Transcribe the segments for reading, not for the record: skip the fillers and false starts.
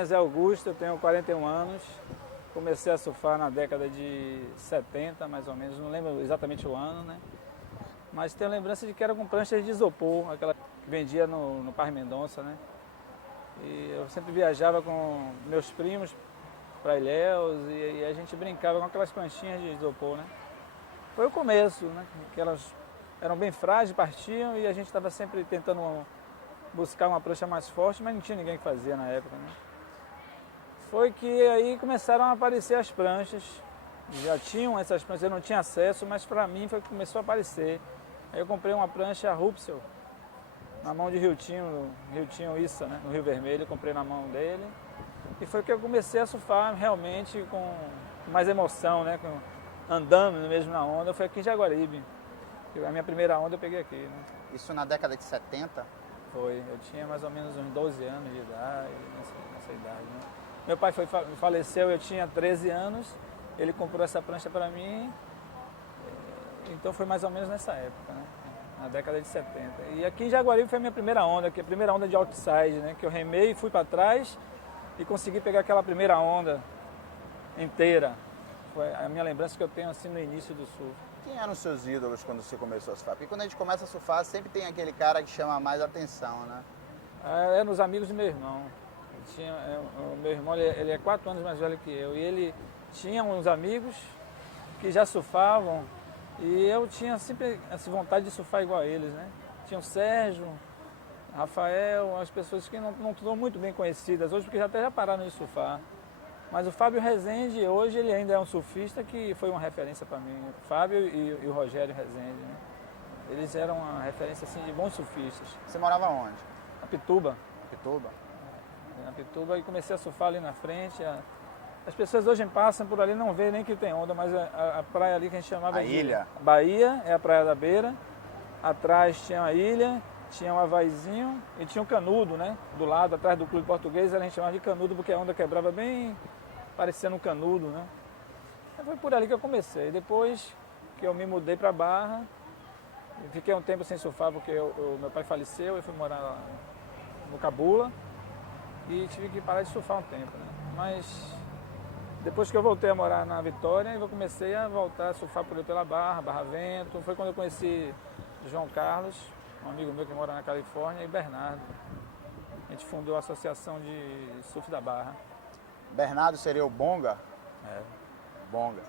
é Zé Augusto, eu tenho 41 anos. Comecei a surfar na década de 70, mais ou menos, não lembro exatamente o ano, né? Mas tenho lembrança de que era com pranchas de isopor, aquela que vendia no Parque Mendonça, né? E eu sempre viajava com meus primos para Ilhéus e a gente brincava com aquelas pranchinhas de isopor, né? Foi o começo, né? Que elas eram bem frágeis, partiam e a gente estava sempre tentando buscar uma prancha mais forte, mas não tinha ninguém que fazia na época, né? Foi que aí começaram a aparecer as pranchas, já tinham essas pranchas, eu não tinha acesso, mas para mim foi que começou a aparecer. Aí eu comprei uma prancha Rupsel, na mão de Rio Issa, né? No Rio Vermelho, eu comprei na mão dele. E foi que eu comecei a surfar realmente com mais emoção, né? Andando mesmo na onda, foi aqui em Jaguaribe. A minha primeira onda eu peguei aqui, né? Isso na década de 70? Foi, eu tinha mais ou menos uns 12 anos de idade, nessa idade, né? Meu pai faleceu, eu tinha 13 anos, ele comprou essa prancha para mim, então foi mais ou menos nessa época, né? Na década de 70. E aqui em Jaguaribe foi a minha primeira onda, que é a primeira onda de outside, né? Que eu remei, fui para trás e consegui pegar aquela primeira onda inteira. Foi a minha lembrança que eu tenho assim no início do surf. Quem eram os seus ídolos quando você começou a surfar? Porque quando a gente começa a surfar, sempre tem aquele cara que chama mais atenção, né? Eram os amigos do meu irmão. O meu irmão ele é 4 anos mais velho que eu. E ele tinha uns amigos que já surfavam. E eu tinha sempre essa vontade de surfar igual a eles, né? Tinha o Sérgio, Rafael, as pessoas que não estão muito bem conhecidas hoje, porque até já pararam de surfar. Mas o Fábio Rezende, hoje, ele ainda é um surfista que foi uma referência para mim. O Fábio e o Rogério Rezende, né? Eles eram uma referência assim, de bons surfistas. Você morava onde? Na Pituba. Pituba? Na Pituba e comecei a surfar ali na frente. As pessoas hoje passam por ali, não vê nem que tem onda, mas a praia ali que a gente chamava A ilha? Bahia, é a Praia da Beira. Atrás tinha a ilha, tinha um havaizinho e tinha um canudo, né? Do lado, atrás do clube português, a gente chamava de canudo porque a onda quebrava bem parecendo um canudo, né? E foi por ali que eu comecei. Depois que eu me mudei para Barra, fiquei um tempo sem surfar porque meu pai faleceu, eu fui morar lá no Cabula e tive que parar de surfar um tempo, né? Mas depois que eu voltei a morar na Vitória, eu comecei a voltar a surfar pela Barra, Barra Vento. Foi quando eu conheci João Carlos, um amigo meu que mora na Califórnia, e Bernardo. A gente fundou a Associação de Surf da Barra. Bernardo seria o Bonga? É. Bonga.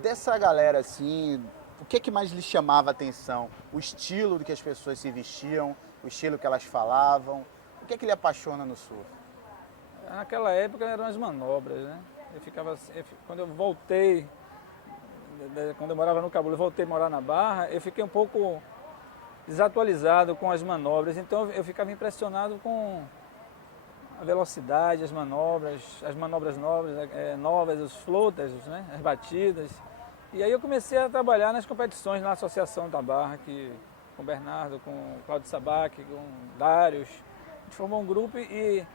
Dessa galera, assim, o que mais lhe chamava a atenção? O estilo do que as pessoas se vestiam, o estilo que elas falavam? O que lhe apaixona no surf? Naquela época eram as manobras, né? Quando eu voltei, quando eu morava no Cabula, eu voltei a morar na Barra, eu fiquei um pouco desatualizado com as manobras, então eu ficava impressionado com a velocidade, as manobras novas, os floaters, né? As batidas. E aí eu comecei a trabalhar nas competições na Associação da Barra, com o Bernardo, com o Claudio Sabac, com o Darius. A gente formou um grupo e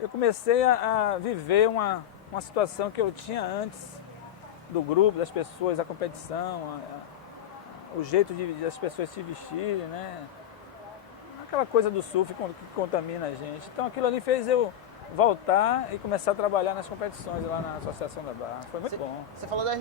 eu comecei a viver uma situação que eu tinha antes do grupo, das pessoas, a competição, o jeito das pessoas se vestirem, né? Aquela coisa do surf que contamina a gente. Então aquilo ali fez eu voltar e começar a trabalhar nas competições lá na Associação da Barra. Foi muito bom. Você falou das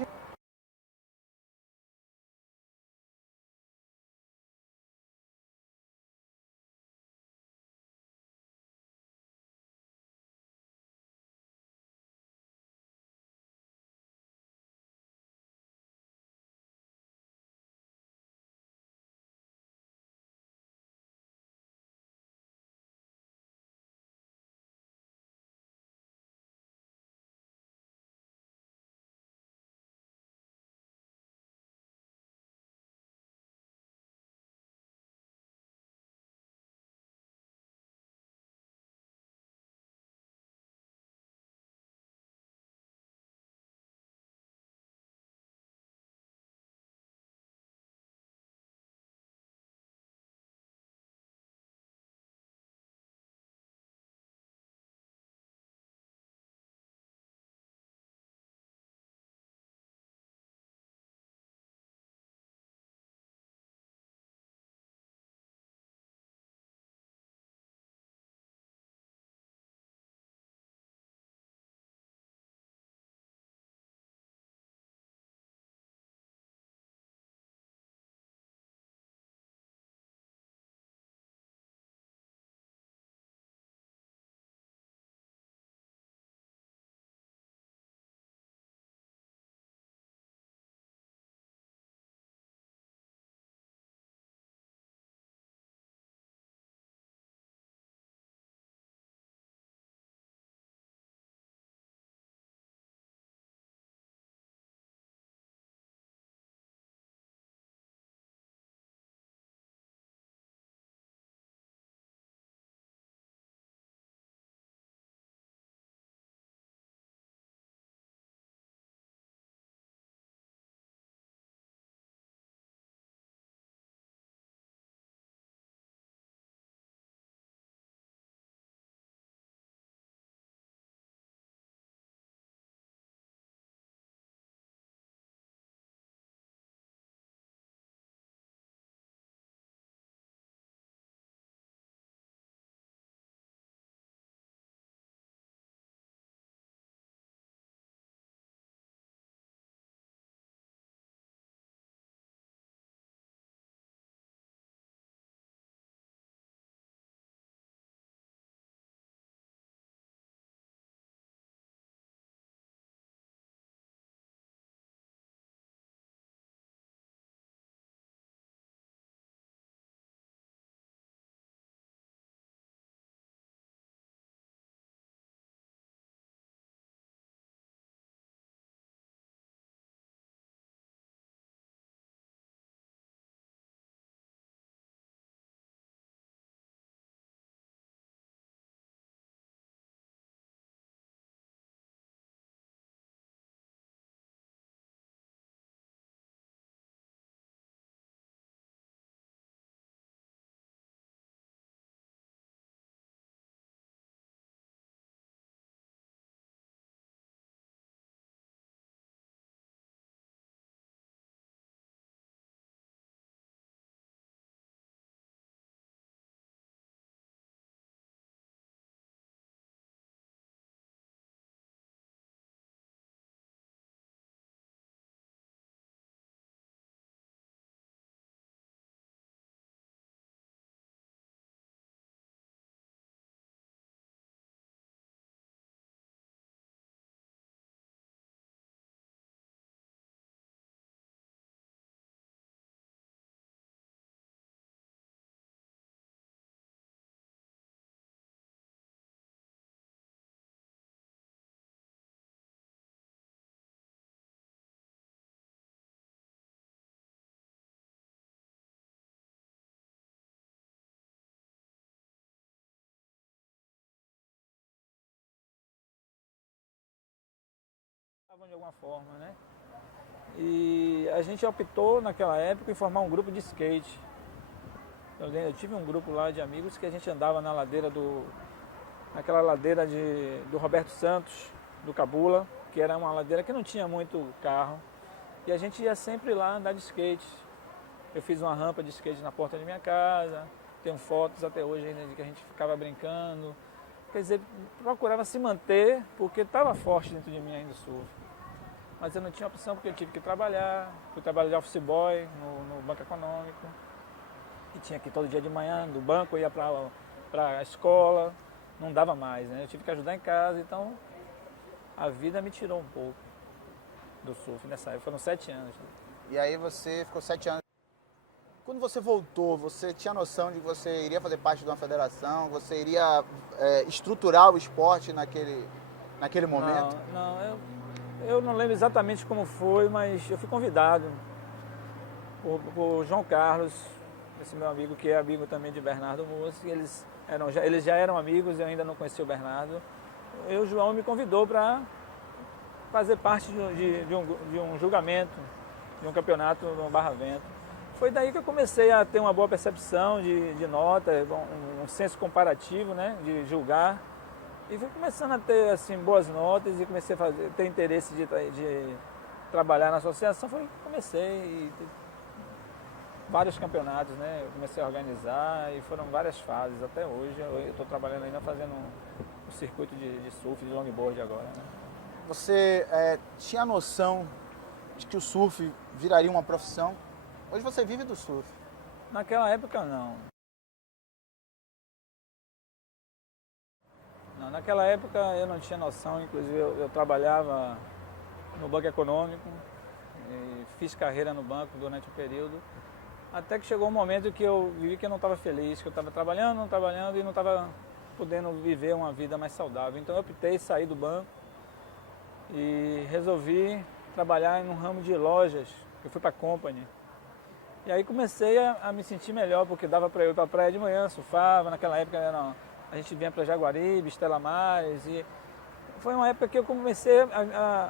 de alguma forma, né? E a gente optou naquela época em formar um grupo de skate. Eu tive um grupo lá de amigos que a gente andava na ladeira naquela ladeira do Roberto Santos, do Cabula, que era uma ladeira que não tinha muito carro. E a gente ia sempre lá andar de skate. Eu fiz uma rampa de skate na porta da minha casa, tenho fotos até hoje ainda de que a gente ficava brincando. Quer dizer, procurava se manter, porque estava forte dentro de mim ainda o surf. Mas eu não tinha opção porque eu tive que trabalhar. Fui trabalhar de office boy no Banco Econômico. E tinha que ir todo dia de manhã do banco, eu ia para a escola. Não dava mais, né? Eu tive que ajudar em casa, então a vida me tirou um pouco do surf nessa época. Foram 7 anos. E aí você ficou 7 anos. Quando você voltou, você tinha noção de que você iria fazer parte de uma federação, você iria estruturar o esporte naquele momento? Não, eu não lembro exatamente como foi, mas eu fui convidado por João Carlos, esse meu amigo, que é amigo também de Bernardo Mussi. Eles já eram amigos, eu ainda não conhecia o Bernardo. O João me convidou para fazer parte de um julgamento, de um campeonato no Barra Vento. Foi daí que eu comecei a ter uma boa percepção de nota, um senso comparativo, né, de julgar. E fui começando a ter assim, boas notas e comecei a ter interesse de trabalhar na associação. Comecei vários campeonatos, né? Eu comecei a organizar e foram várias fases até hoje. Eu estou trabalhando ainda fazendo um circuito de surf, de longboard agora. Né? Você tinha noção de que o surf viraria uma profissão? Hoje você vive do surf. Naquela época, não. Naquela época eu não tinha noção, inclusive eu trabalhava no Banco Econômico, e fiz carreira no banco durante o período, até que chegou um momento que eu vi que eu não estava feliz, que eu estava trabalhando e não estava podendo viver uma vida mais saudável. Então eu optei sair do banco e resolvi trabalhar em um ramo de lojas. Eu fui para a Company. E aí comecei a me sentir melhor, porque dava para eu ir para a praia de manhã, surfava. Naquela época a gente vinha para Jaguaribe, Estela Mares. E foi uma época que eu comecei a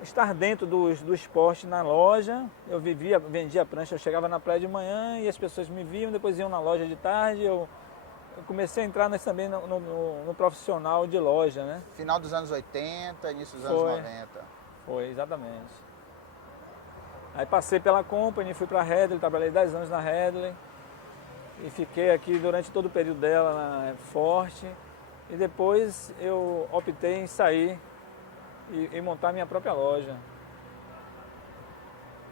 estar dentro do esporte na loja. Eu vendia prancha, eu chegava na praia de manhã e as pessoas me viam, depois iam na loja de tarde. Eu comecei a entrar também no profissional de loja, né? Final dos anos 80, início dos anos 90. Foi, exatamente. Aí passei pela Company, fui para a Headley, trabalhei 10 anos na Headley e fiquei aqui durante todo o período dela forte. E depois eu optei em sair e montar minha própria loja,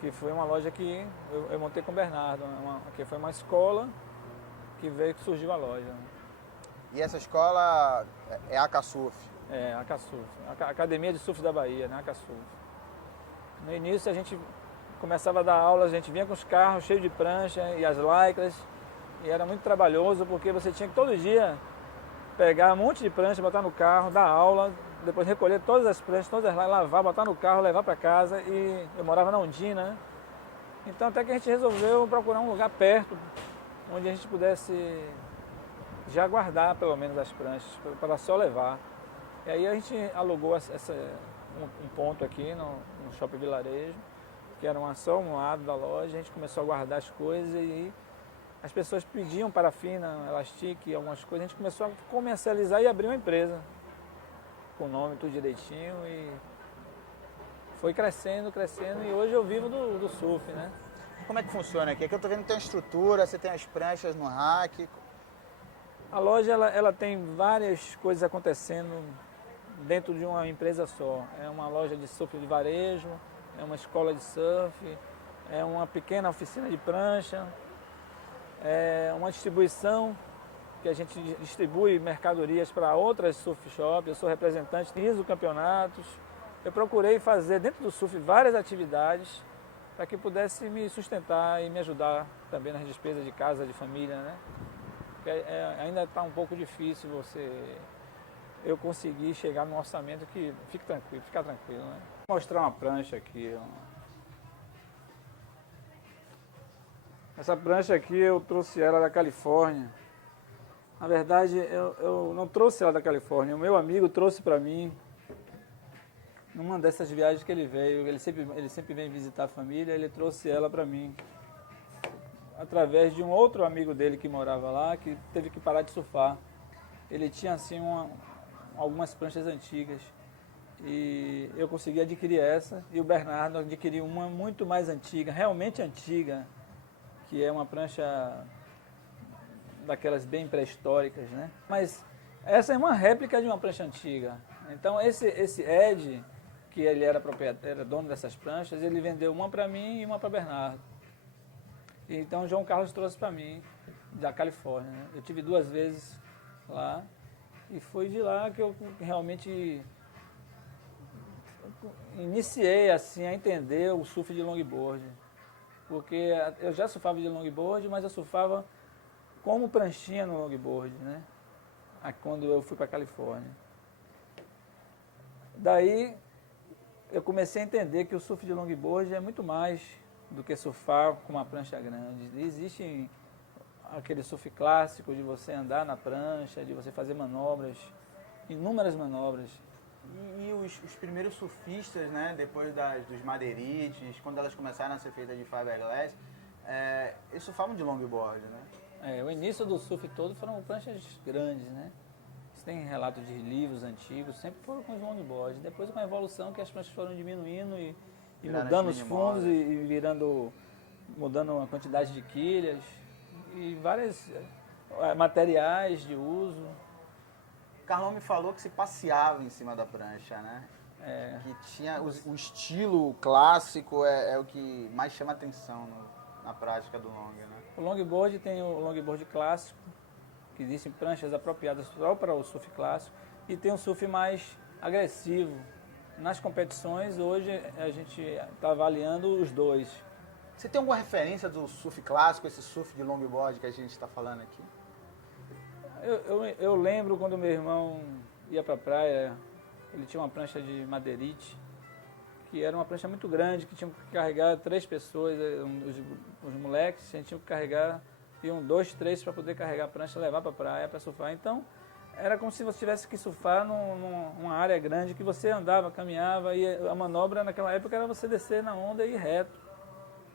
que foi uma loja que eu montei com o Bernardo, que foi uma escola que surgiu a loja. E essa escola é a ACASURF? É, a ACASURF, a Academia de Surf da Bahia, né, ACASURF. No início a gente começava a dar aula, a gente vinha com os carros cheios de prancha e as lycras, e era muito trabalhoso porque você tinha que todo dia pegar um monte de prancha, botar no carro, dar aula, depois recolher todas as pranchas, todas as lycras, lavar, botar no carro, levar para casa. E eu morava na Ondina, né? Então até que a gente resolveu procurar um lugar perto, onde a gente pudesse já guardar pelo menos as pranchas, para só levar. E aí a gente alugou um ponto aqui no Shopping Vilarejo, que era só um lado da loja. A gente começou a guardar as coisas e as pessoas pediam parafina, elastique, algumas coisas. A gente começou a comercializar e abrir uma empresa com o nome tudo direitinho e foi crescendo e hoje eu vivo do surf, né? Como é que funciona aqui? Aqui eu tô vendo que tem uma estrutura, você tem as pranchas no rack. A loja ela tem várias coisas acontecendo dentro de uma empresa só. É uma loja de surf de varejo, é uma escola de surf, é uma pequena oficina de prancha, é uma distribuição que a gente distribui mercadorias para outras surf shops. Eu sou representante, organizo campeonatos. Eu procurei fazer dentro do surf várias atividades para que pudesse me sustentar e me ajudar também nas despesas de casa, de família, né? Porque ainda está um pouco difícil eu conseguir chegar num orçamento que fica tranquilo, né? Vou mostrar uma prancha aqui. Essa prancha aqui eu trouxe ela da Califórnia. Na verdade, eu não trouxe ela da Califórnia, o meu amigo trouxe para mim numa dessas viagens que ele veio, ele sempre vem visitar a família, ele trouxe ela para mim, através de um outro amigo dele que morava lá, que teve que parar de surfar. Ele tinha assim algumas pranchas antigas e eu consegui adquirir essa, e o Bernardo adquiriu uma muito mais antiga, realmente antiga, que é uma prancha daquelas bem pré-históricas, né? Mas essa é uma réplica de uma prancha antiga. Então esse Ed, que ele era proprietário, era dono dessas pranchas, ele vendeu uma para mim e uma para Bernardo. E então o João Carlos trouxe para mim, da Califórnia, né? Eu tive 2 vezes lá e foi de lá que eu realmente iniciei assim a entender o surf de longboard. Porque eu já surfava de longboard, mas eu surfava como pranchinha no longboard, né? Quando eu fui para a Califórnia. Daí eu comecei a entender que o surf de longboard é muito mais do que surfar com uma prancha grande. Existe aquele surf clássico de você andar na prancha, de você fazer manobras, inúmeras manobras. E os primeiros surfistas, né, depois dos madeirites, quando elas começaram a ser feitas de fiberglass, eles surfavam de longboard, né? O início do surf todo foram pranchas grandes, né? Você tem relatos de livros antigos, sempre foram com os longboards. Depois, com a evolução, que as pranchas foram diminuindo e mudando os fundos e mudando a quantidade de quilhas e vários materiais de uso. Carlão me falou que se passeava em cima da prancha, né? Que tinha o estilo clássico é o que mais chama atenção na prática do long, né? O longboard tem o longboard clássico, que existem pranchas apropriadas só para o surf clássico, e tem um surf mais agressivo. Nas competições, hoje, a gente está avaliando os dois. Você tem alguma referência do surf clássico, esse surf de longboard que a gente está falando aqui? Eu lembro quando meu irmão ia para a praia, ele tinha uma prancha de madeirite, que era uma prancha muito grande, que tinha que carregar 3 pessoas, os moleques, a gente tinha que carregar, iam 2, 3 para poder carregar a prancha, levar para a praia para surfar. Então, era como se você tivesse que surfar numa área grande, que você andava, caminhava, e a manobra naquela época era você descer na onda e ir reto.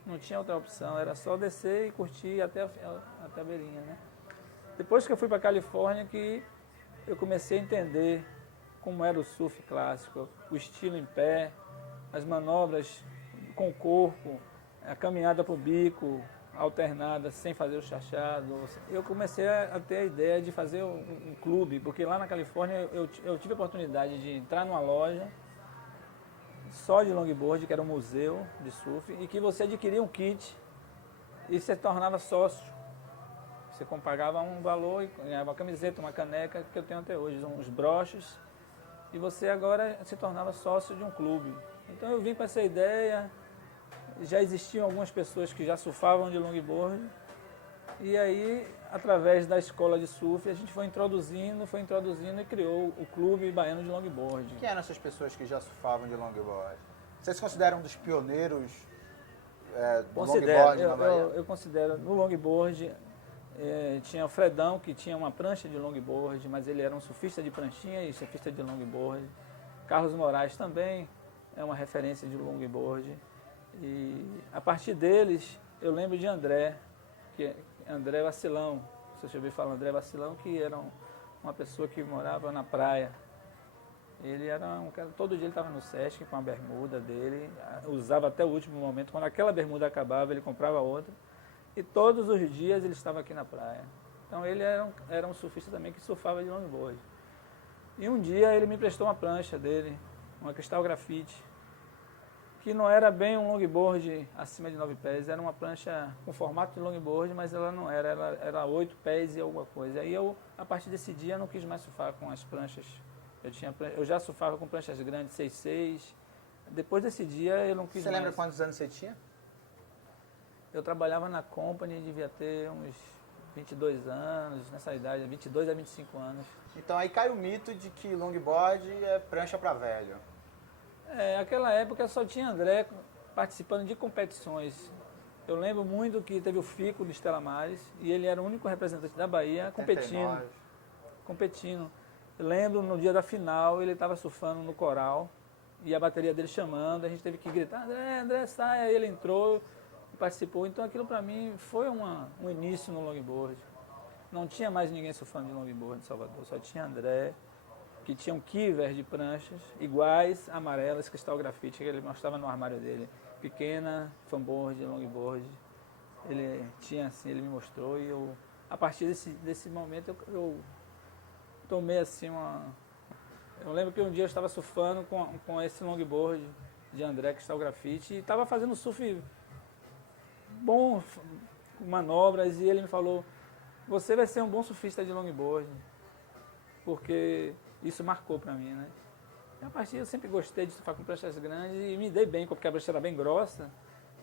Não tinha outra opção, era só descer e curtir até a beirinha, né? Depois que eu fui para a Califórnia, que eu comecei a entender como era o surf clássico, o estilo em pé, as manobras com o corpo, a caminhada para o bico, alternada, sem fazer o chachado. Eu comecei a ter a ideia de fazer um clube, porque lá na Califórnia eu tive a oportunidade de entrar numa loja só de longboard, que era um museu de surf, e que você adquiria um kit e se tornava sócio. Você pagava um valor e ganhava uma camiseta, uma caneca, que eu tenho até hoje, uns broches, e você agora se tornava sócio de um clube. Então eu vim com essa ideia, já existiam algumas pessoas que já surfavam de longboard, e aí, através da escola de surf, a gente foi introduzindo e criou o Clube Baiano de Longboard. Quem eram essas pessoas que já surfavam de longboard? Vocês se consideram um dos pioneiros do longboard na Bahia? Eu considero, no longboard, tinha o Fredão, que tinha uma prancha de longboard, mas ele era um surfista de pranchinha e surfista de longboard. Carlos Moraes também é uma referência de longboard. E a partir deles, eu lembro de André, André Vacilão. Você já ouviu falar André Vacilão, que era uma pessoa que morava na praia. Ele era um cara, todo dia ele estava no Sesc com a bermuda dele, usava até o último momento. Quando aquela bermuda acabava, ele comprava outra. E todos os dias ele estava aqui na praia. Então ele era um surfista também que surfava de longboard. E um dia ele me emprestou uma prancha dele, uma Cristal Grafite, que não era bem um longboard acima de 9 pés, era uma prancha com formato de longboard, mas ela não era, ela era 8 pés e alguma coisa. Aí a partir desse dia, não quis mais surfar com as pranchas. Eu já surfava com pranchas grandes, 6'6". Depois desse dia, eu não quis mais. Você lembra quantos anos você tinha? Eu trabalhava na Company, devia ter uns 22 anos, nessa idade, 22 a 25 anos. Então aí cai o mito de que longboard é prancha para velho. Aquela época só tinha André participando de competições. Eu lembro muito que teve o Fico do Estela Maris, e ele era o único representante da Bahia competindo. Eu lembro no dia da final, ele estava surfando no Coral, e a bateria dele chamando, a gente teve que gritar, André, André, sai, aí ele entrou e participou. Então aquilo para mim foi um início no longboard. Não tinha mais ninguém surfando de longboard em Salvador, só tinha André, que tinha um kiver de pranchas iguais, amarelas, cristal grafite, que ele mostrava no armário dele. Pequena, fanboard, longboard. Ele tinha assim, ele me mostrou e eu, a partir desse momento, eu tomei assim uma... Eu lembro que um dia eu estava surfando com esse longboard de André Cristal Grafite e estava fazendo surf bom, manobras, e ele me falou, você vai ser um bom surfista de longboard, porque isso marcou para mim, né? E a partir eu sempre gostei de surfar com pranchas grandes e me dei bem, porque a prancha era bem grossa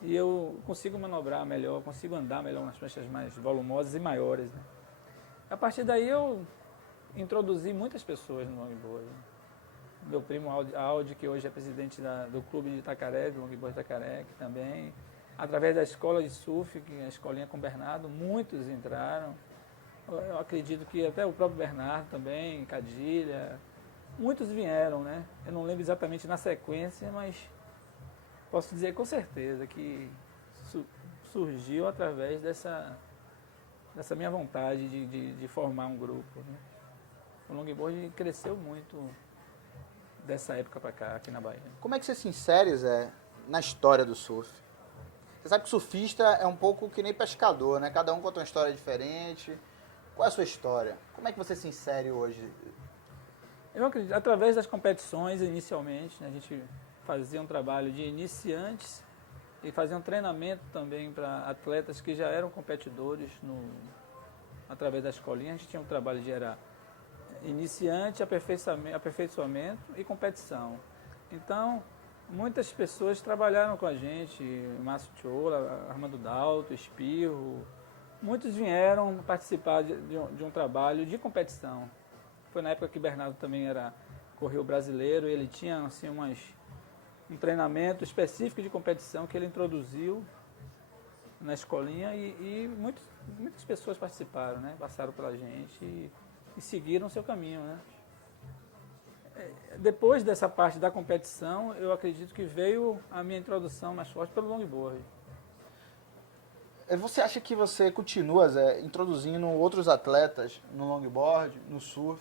e eu consigo manobrar melhor, consigo andar melhor nas pranchas mais volumosas e maiores, né? A partir daí eu introduzi muitas pessoas no longboard. Meu primo Aldi, que hoje é presidente do clube de Itacaré, do longboard de Itacaré, que também, através da escola de surf, que é a escolinha com o Bernardo, muitos entraram. Eu acredito que até o próprio Bernardo também, Cadilha, muitos vieram, né? Eu não lembro exatamente na sequência, mas posso dizer com certeza que surgiu através dessa minha vontade de formar um grupo, né? O longboard cresceu muito dessa época para cá, aqui na Bahia. Como é que você se insere, Zé, na história do surf? Você sabe que surfista é um pouco que nem pescador, né? Cada um conta uma história diferente. Qual é a sua história? Como é que você se insere hoje? Eu acredito, através das competições, inicialmente, né, a gente fazia um trabalho de iniciantes e fazia um treinamento também para atletas que já eram competidores através da escolinha. A gente tinha um trabalho de era iniciante, aperfeiçoamento e competição. Então, muitas pessoas trabalharam com a gente, Márcio Tchola, Armando Dalto, Espirro, muitos vieram participar de um trabalho de competição. Foi na época que Bernardo também correu brasileiro, ele tinha assim, um treinamento específico de competição que ele introduziu na escolinha e muitas pessoas participaram, né? Passaram pela gente e seguiram o seu caminho, né? Depois dessa parte da competição, eu acredito que veio a minha introdução mais forte pelo longboard. Você acha que você continua, Zé, introduzindo outros atletas no longboard, no surf?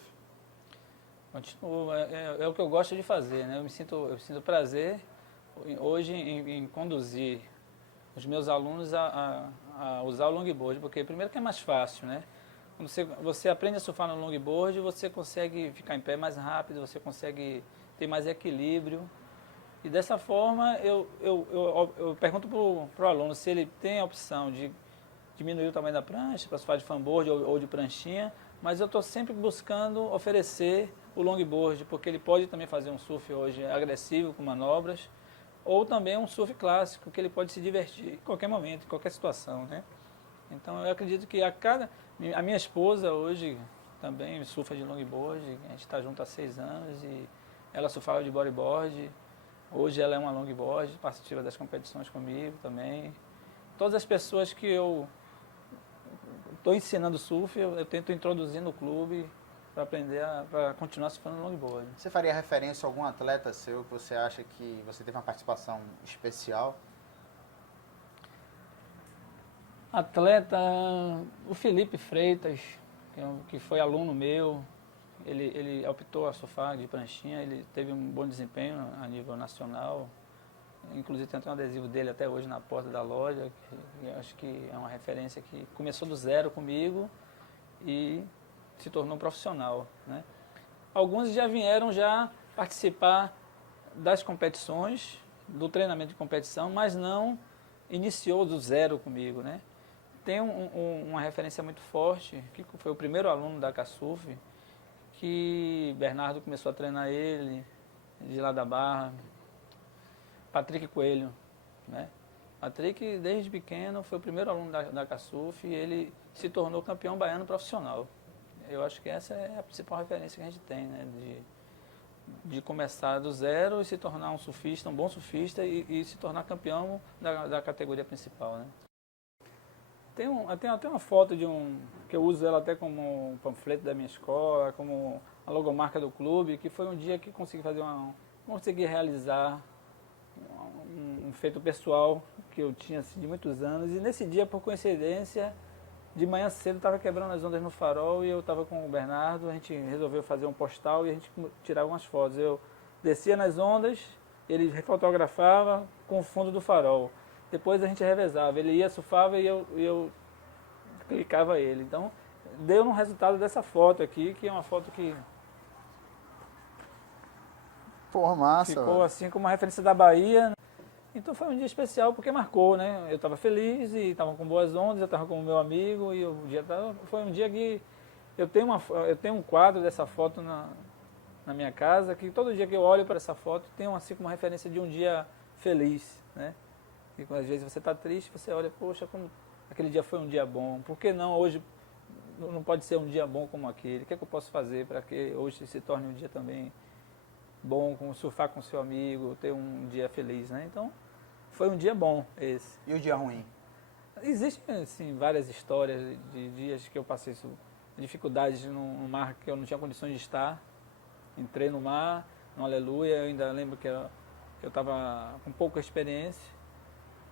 Continuo, é o que eu gosto de fazer, né? Eu sinto prazer hoje em conduzir os meus alunos a usar o longboard, porque primeiro que é mais fácil, né? Quando você aprende a surfar no longboard, você consegue ficar em pé mais rápido, você consegue ter mais equilíbrio. E dessa forma, eu pergunto para o aluno se ele tem a opção de diminuir o tamanho da prancha, para surfar de fanboard ou de pranchinha, mas eu estou sempre buscando oferecer o longboard, porque ele pode também fazer um surf hoje agressivo, com manobras, ou também um surf clássico, que ele pode se divertir em qualquer momento, em qualquer situação, né? Então eu acredito que a minha esposa hoje também surfa de longboard, a gente está junto há 6 anos e ela surfava de bodyboard, hoje ela é uma longboard, participa das competições comigo também. Todas as pessoas que eu estou ensinando surf, eu tento introduzir no clube para aprender, para continuar surfando longboard. Você faria referência a algum atleta seu que você acha que você teve uma participação especial? Atleta, o Felipe Freitas, que foi aluno meu, ele optou a surfar de pranchinha, ele teve um bom desempenho a nível nacional, inclusive tem até um adesivo dele até hoje na porta da loja, que acho que é uma referência que começou do zero comigo e se tornou um profissional, né? Alguns já vieram participar das competições, do treinamento de competição, mas não iniciou do zero comigo, né? Tem uma referência muito forte, que foi o primeiro aluno da Casurf, que Bernardo começou a treinar ele, de lá da Barra, Patrick Coelho, né? Patrick, desde pequeno, foi o primeiro aluno da Casurf e ele se tornou campeão baiano profissional. Eu acho que essa é a principal referência que a gente tem, né? De começar do zero e se tornar um surfista, um bom surfista e se tornar campeão da categoria principal, né? Tem até uma foto que eu uso ela até como um panfleto da minha escola, como a logomarca do clube, que foi um dia que consegui fazer consegui realizar um feito pessoal que eu tinha assim, de muitos anos. E nesse dia, por coincidência, de manhã cedo estava quebrando as ondas no farol e eu estava com o Bernardo, a gente resolveu fazer um postal e a gente tirava umas fotos. Eu descia nas ondas, ele fotografava com o fundo do farol. Depois a gente revezava, ele ia, surfava e eu clicava ele. Então, deu no resultado dessa foto aqui, que é uma foto que Pô, massa. ficou assim como uma referência da Bahia. Então foi um dia especial porque marcou, né? Eu estava feliz e estava com boas ondas, eu estava com o meu amigo e o dia foi um dia que eu tenho um quadro dessa foto na minha casa, que todo dia que eu olho para essa foto tem assim como uma referência de um dia feliz, né? E às vezes você está triste, você olha, poxa, como aquele dia foi um dia bom, por que não hoje não pode ser um dia bom como aquele? O que é que eu posso fazer para que hoje se torne um dia também bom, como surfar com seu amigo, ter um dia feliz, né? Então, foi um dia bom esse. E o dia ruim? Existem, assim, várias histórias de dias que eu passei dificuldades no mar que eu não tinha condições de estar. Entrei no mar, no Aleluia, eu ainda lembro que eu estava com pouca experiência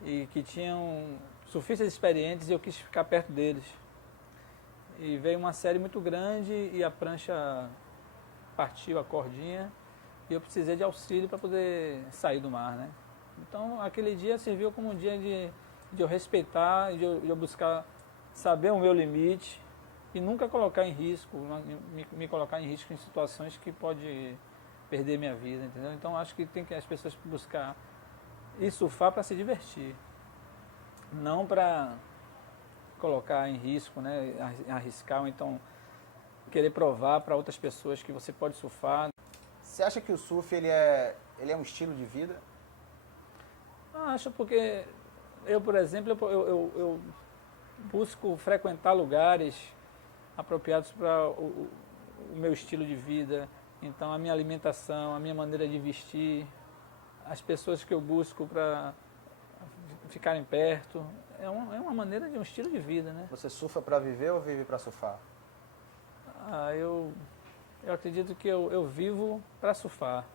e que tinham surfistas experientes e eu quis ficar perto deles. E veio uma série muito grande e a prancha partiu, a cordinha, e eu precisei de auxílio para poder sair do mar, né? Então, aquele dia serviu como um dia de eu respeitar, de eu buscar saber o meu limite e nunca colocar em risco, me colocar em risco em situações que pode perder minha vida, entendeu? Então, acho que tem que as pessoas buscar ir surfar para se divertir, não para colocar em risco, né? Arriscar ou então querer provar para outras pessoas que você pode surfar. Você acha que o surf ele é um estilo de vida? Acho porque eu, por exemplo, eu busco frequentar lugares apropriados para o meu estilo de vida. Então, a minha alimentação, a minha maneira de vestir, as pessoas que eu busco para ficarem perto, é uma maneira de um estilo de vida, né? Você surfa para viver ou vive para surfar? Eu acredito que eu vivo para surfar.